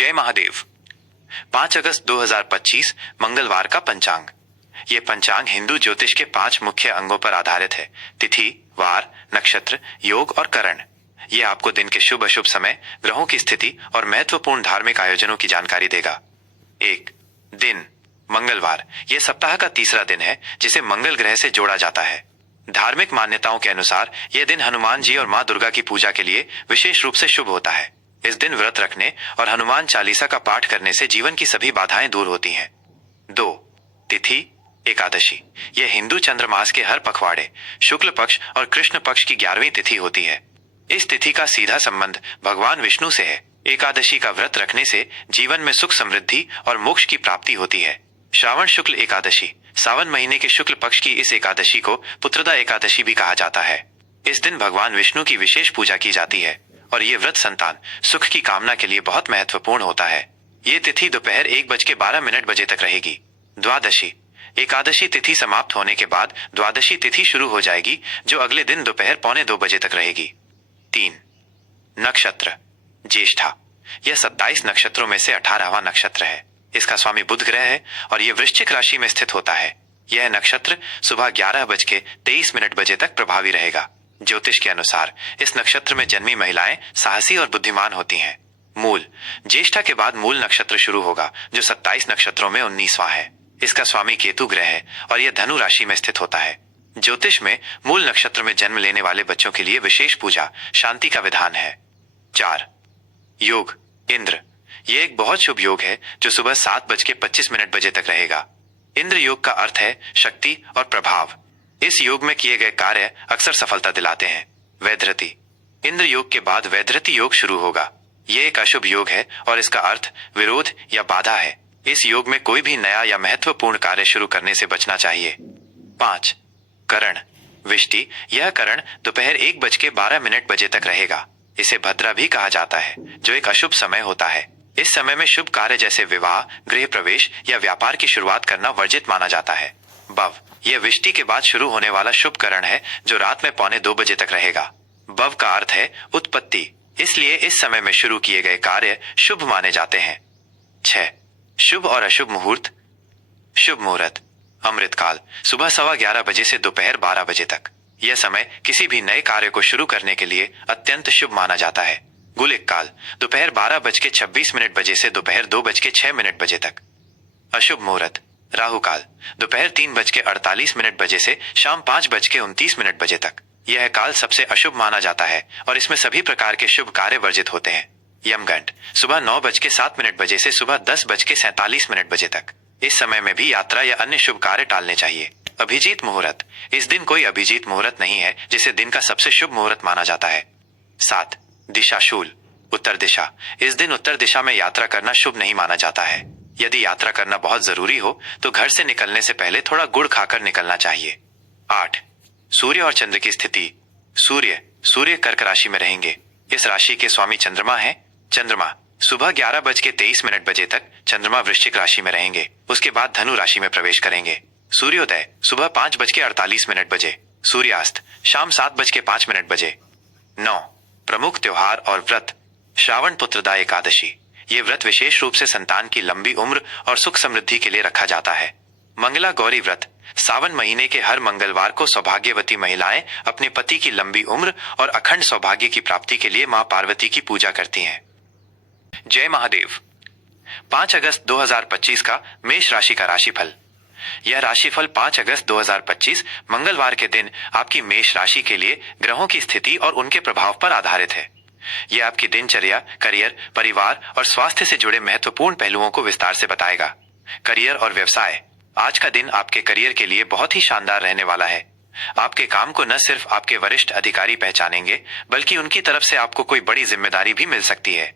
जय महादेव। 5 अगस्त 2025 मंगलवार का पंचांग। ये पंचांग हिंदू ज्योतिष के 5 मुख्य अंगों पर आधारित है। तिथि, वार, नक्षत्र, योग और करण। ये आपको दिन के शुभ अशुभ समय, ग्रहों की स्थिति और महत्वपूर्ण धार्मिक आयोजनों की जानकारी देगा। 1 दिन मंगलवार। यह सप्ताह का तीसरा दिन है जिसे मंगल ग्रह से जोड़ा जाता है। धार्मिक मान्यताओं के अनुसार यह दिन हनुमान जी और मां दुर्गा की पूजा के लिए विशेष रूप से शुभ होता है। इस दिन व्रत रखने और हनुमान चालीसा का पाठ करने से जीवन की सभी बाधाएं दूर होती हैं। 2 तिथि एकादशी। यह हिंदू चंद्रमास के हर पखवाड़े, शुक्ल पक्ष और कृष्ण पक्ष की 11वीं तिथि होती है। इस तिथि का सीधा संबंध भगवान विष्णु से है। एकादशी का व्रत रखने से जीवन में सुख, समृद्धि और मोक्ष की प्राप्ति होती है। श्रावण शुक्ल एकादशी। सावन महीने के शुक्ल पक्ष की इस एकादशी को पुत्रदा एकादशी भी कहा जाता है। इस दिन भगवान विष्णु की विशेष पूजा की जाती है और ये व्रत संतान सुख की कामना के लिए बहुत महत्वपूर्ण होता है। ये तिथि दोपहर 1:12 तक रहेगी। द्वादशी। एकादशी तिथि समाप्त होने के बाद द्वादशी तिथि शुरू हो जाएगी, जो अगले दिन दोपहर 1:45 तक रहेगी। 3 नक्षत्र ज्येष्ठा। यह 27 नक्षत्रों में से 18वां नक्षत्र है। इसका स्वामी बुध ग्रह है और यह वृश्चिक राशि में स्थित होता है। यह नक्षत्र सुबह 11:23 तक प्रभावी रहेगा। ज्योतिष के अनुसार इस नक्षत्र में जन्मी महिलाएं साहसी और बुद्धिमान होती हैं। मूल। ज्येष्ठा के बाद मूल नक्षत्र शुरू होगा, जो 27 नक्षत्रों में 19वां है। इसका स्वामी केतु ग्रह है और यह धनु राशि में स्थित होता है। ज्योतिष में मूल नक्षत्र में जन्म लेने वाले बच्चों के लिए विशेष पूजा, शांति का विधान है। 4 योग इंद्र। यह एक बहुत शुभ योग है जो सुबह 7:25 तक रहेगा। इंद्र योग का अर्थ है शक्ति और प्रभाव। इस योग में किए गए कार्य अक्सर सफलता दिलाते हैं। वैधृति। इंद्र योग के बाद वैधृति योग शुरू होगा। यह एक अशुभ योग है और इसका अर्थ विरोध या बाधा है। इस योग में कोई भी नया या महत्वपूर्ण कार्य शुरू करने से बचना चाहिए। 5 करण विष्टि। यह करण दोपहर 1:12 तक रहेगा। इसे भद्रा भी कहा जाता है, जो एक अशुभ समय होता है। इस समय में शुभ कार्य जैसे विवाह, गृह प्रवेश या व्यापार की शुरुआत करना वर्जित माना जाता है। बव। यह विष्टि के बाद शुरू होने वाला शुभ करण है, जो रात में 1:45 तक रहेगा। बव का अर्थ है उत्पत्ति, इसलिए इस समय में शुरू किए गए कार्य शुभ माने जाते हैं। 6 शुभ और अशुभ मुहूर्त। शुभ मुहूर्त अमृतकाल सुबह 11:15 से दोपहर 12 तक। यह समय किसी भी नए कार्य को शुरू करने के लिए अत्यंत शुभ माना जाता है। गुलिक काल दोपहर 12:26 से दोपहर 2:06 तक। अशुभ मुहूर्त राहु काल दोपहर 3:48 से शाम 5:29 तक। यह काल सबसे अशुभ माना जाता है और इसमें सभी प्रकार के शुभ कार्य वर्जित होते हैं। यमगंड सुबह 9:07 से सुबह 10:47 तक। इस समय में भी यात्रा या अन्य शुभ कार्य टालने चाहिए। अभिजीत मुहूर्त। इस दिन कोई अभिजीत मुहूर्त नहीं है, जिसे दिन का सबसे शुभ मुहूर्त माना जाता है। 7 दिशाशूल उत्तर दिशा। इस दिन उत्तर दिशा में यात्रा करना शुभ नहीं माना जाता है। यदि यात्रा करना बहुत जरूरी हो तो घर से निकलने से पहले थोड़ा गुड़ खाकर निकलना चाहिए। 8 सूर्य और चंद्र की स्थिति। सूर्य कर्क राशि में रहेंगे। इस राशि के स्वामी चंद्रमा है। चंद्रमा सुबह 11:23 तक चंद्रमा वृश्चिक राशि में रहेंगे। उसके बाद धनु राशि में प्रवेश करेंगे। सूर्योदय सुबह 5:48 सूर्यास्त शाम 7:05 9 प्रमुख त्योहार और व्रत। श्रावण पुत्रदा एकादशी। ये व्रत विशेष रूप से संतान की लंबी उम्र और सुख समृद्धि के लिए रखा जाता है। मंगला गौरी व्रत। सावन महीने के हर मंगलवार को सौभाग्यवती महिलाएं अपने पति की लंबी उम्र और अखंड सौभाग्य की प्राप्ति के लिए मां पार्वती की पूजा करती हैं। जय महादेव। 5 अगस्त 2025 का मेष राशि का राशिफल। यह राशिफल 5 अगस्त 2025 मंगलवार के दिन आपकी मेष राशि के लिए ग्रहों की स्थिति और उनके प्रभाव पर आधारित है। यह आपकी दिनचर्या, करियर, परिवार और स्वास्थ्य से जुड़े महत्वपूर्ण पहलुओं को विस्तार से बताएगा। करियर और व्यवसाय। आज का दिन आपके करियर के लिए बहुत ही शानदार रहने वाला है। आपके काम को न सिर्फ आपके वरिष्ठ अधिकारी पहचानेंगे, बल्कि उनकी तरफ से आपको कोई बड़ी जिम्मेदारी भी मिल सकती है।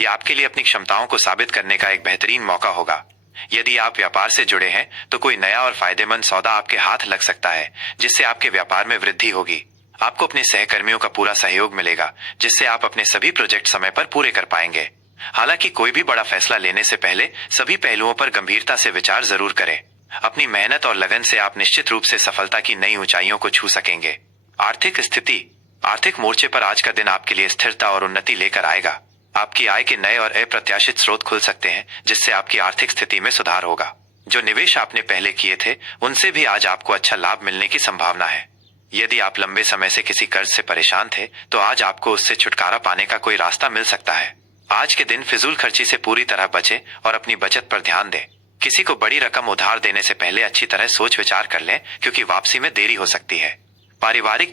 यह आपके लिए अपनी क्षमताओं को साबित करने का एक बेहतरीन मौका होगा। यदि आप व्यापार से जुड़े हैं तो कोई नया और फायदेमंद सौदा आपके हाथ लग सकता है, जिससे आपके व्यापार में वृद्धि होगी। आपको अपने सहकर्मियों का पूरा सहयोग मिलेगा, जिससे आप अपने सभी प्रोजेक्ट समय पर पूरे कर पाएंगे। हालांकि कोई भी बड़ा फैसला लेने से पहले सभी पहलुओं पर गंभीरता से विचार जरूर करें। अपनी मेहनत और लगन से आप निश्चित रूप से सफलता की नई ऊंचाइयों को छू सकेंगे। आर्थिक स्थिति। आर्थिक मोर्चे पर आज का दिन आपके लिए स्थिरता और उन्नति लेकर आएगा। आपकी आय के नए और अप्रत्याशित स्रोत खुल सकते हैं, जिससे आपकी आर्थिक स्थिति में सुधार होगा। जो निवेश आपने पहले किए थे उनसे भी आज आपको अच्छा लाभ मिलने की संभावना है। यदि आप लंबे समय से किसी कर्ज से परेशान थे तो आज आपको उससे छुटकारा पाने का कोई रास्ता मिल सकता है। आज के दिन फिजूल खर्ची से पूरी तरह बचें और अपनी बचत पर ध्यान दें। किसी को बड़ी रकम उधार देने से पहले अच्छी तरह सोच विचार कर लें, क्योंकि वापसी में देरी हो सकती है। पारिवारिक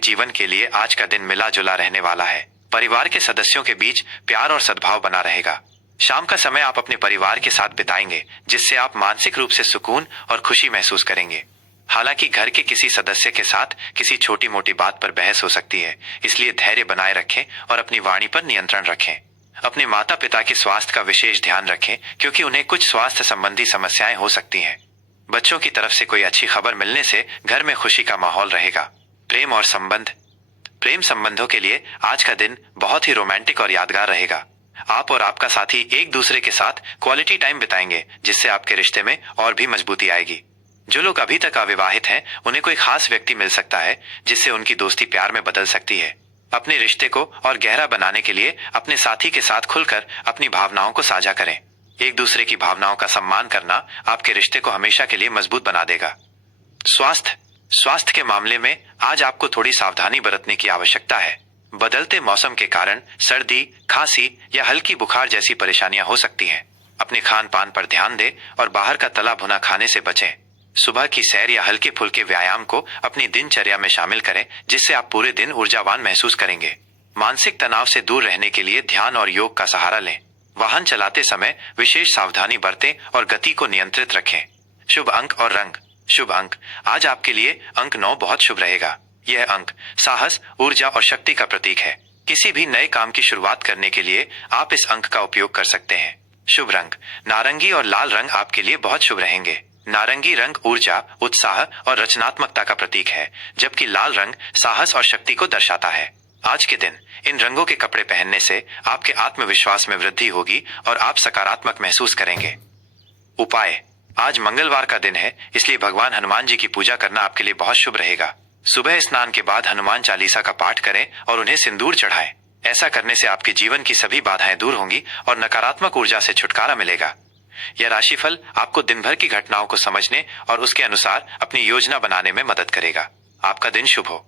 जीवन के लिए आज का दिन मिला जुला रहने वाला है। परिवार के सदस्यों के बीच प्यार और सद्भाव बना रहेगा। शाम का समय आप अपने परिवार के साथ बिताएंगे, जिससे आप मानसिक रूप से सुकून और खुशी महसूस करेंगे। हालांकि घर के किसी सदस्य के साथ किसी छोटी मोटी बात पर बहस हो सकती है, इसलिए धैर्य बनाए रखें और अपनी वाणी पर नियंत्रण रखें। अपने माता पिता के स्वास्थ्य का विशेष ध्यान रखें, क्योंकि उन्हें कुछ स्वास्थ्य संबंधी समस्याएं हो सकती हैं। बच्चों की तरफ से कोई अच्छी खबर मिलने से घर में खुशी का माहौल रहेगा। प्रेम संबंधों के लिए आज का दिन बहुत ही रोमांटिक और यादगार रहेगा। आप और आपका साथी एक दूसरे के साथ क्वालिटी टाइम बिताएंगे, जिससे आपके रिश्ते में और भी मजबूती आएगी। जो लोग अभी तक अविवाहित हैं, उन्हें कोई खास व्यक्ति मिल सकता है, जिससे उनकी दोस्ती प्यार में बदल सकती है। अपने रिश्ते को और गहरा बनाने के लिए अपने साथी के साथ खुलकर अपनी भावनाओं को साझा करें। एक दूसरे की भावनाओं का सम्मान करना आपके रिश्ते को हमेशा के लिए मजबूत बना देगा। स्वास्थ्य के मामले में आज आपको थोड़ी सावधानी बरतने की आवश्यकता है। बदलते मौसम के कारण सर्दी, खांसी या हल्की बुखार जैसी परेशानियां हो सकती हैं। अपने खान पान पर ध्यान दें और बाहर का तला भुना खाने से बचें। सुबह की सैर या हल्के फुल्के व्यायाम को अपनी दिनचर्या में शामिल करें, जिससे आप पूरे दिन ऊर्जावान महसूस करेंगे। मानसिक तनाव से दूर रहने के लिए ध्यान और योग का सहारा लें। वाहन चलाते समय विशेष सावधानी बरतें और गति को नियंत्रित रखें। शुभ अंक आज आपके लिए अंक 9 बहुत शुभ रहेगा। यह अंक साहस, ऊर्जा और शक्ति का प्रतीक है। किसी भी नए काम की शुरुआत करने के लिए आप इस अंक का उपयोग कर सकते हैं। शुभ रंग नारंगी और लाल रंग आपके लिए बहुत शुभ रहेंगे। नारंगी रंग ऊर्जा, उत्साह और रचनात्मकता का प्रतीक है, जबकि लाल रंग साहस और शक्ति को दर्शाता है। आज के दिन इन रंगों के कपड़े पहनने से आपके आत्मविश्वास में वृद्धि होगी और आप सकारात्मक महसूस करेंगे। उपाय आज मंगलवार का दिन है, इसलिए भगवान हनुमान जी की पूजा करना आपके लिए बहुत शुभ रहेगा। सुबह स्नान के बाद हनुमान चालीसा का पाठ करें और उन्हें सिंदूर चढ़ाएं। ऐसा करने से आपके जीवन की सभी बाधाएं दूर होंगी और नकारात्मक ऊर्जा से छुटकारा मिलेगा। यह राशिफल आपको दिन भर की घटनाओं को समझने और उसके अनुसार अपनी योजना बनाने में मदद करेगा। आपका दिन शुभ हो।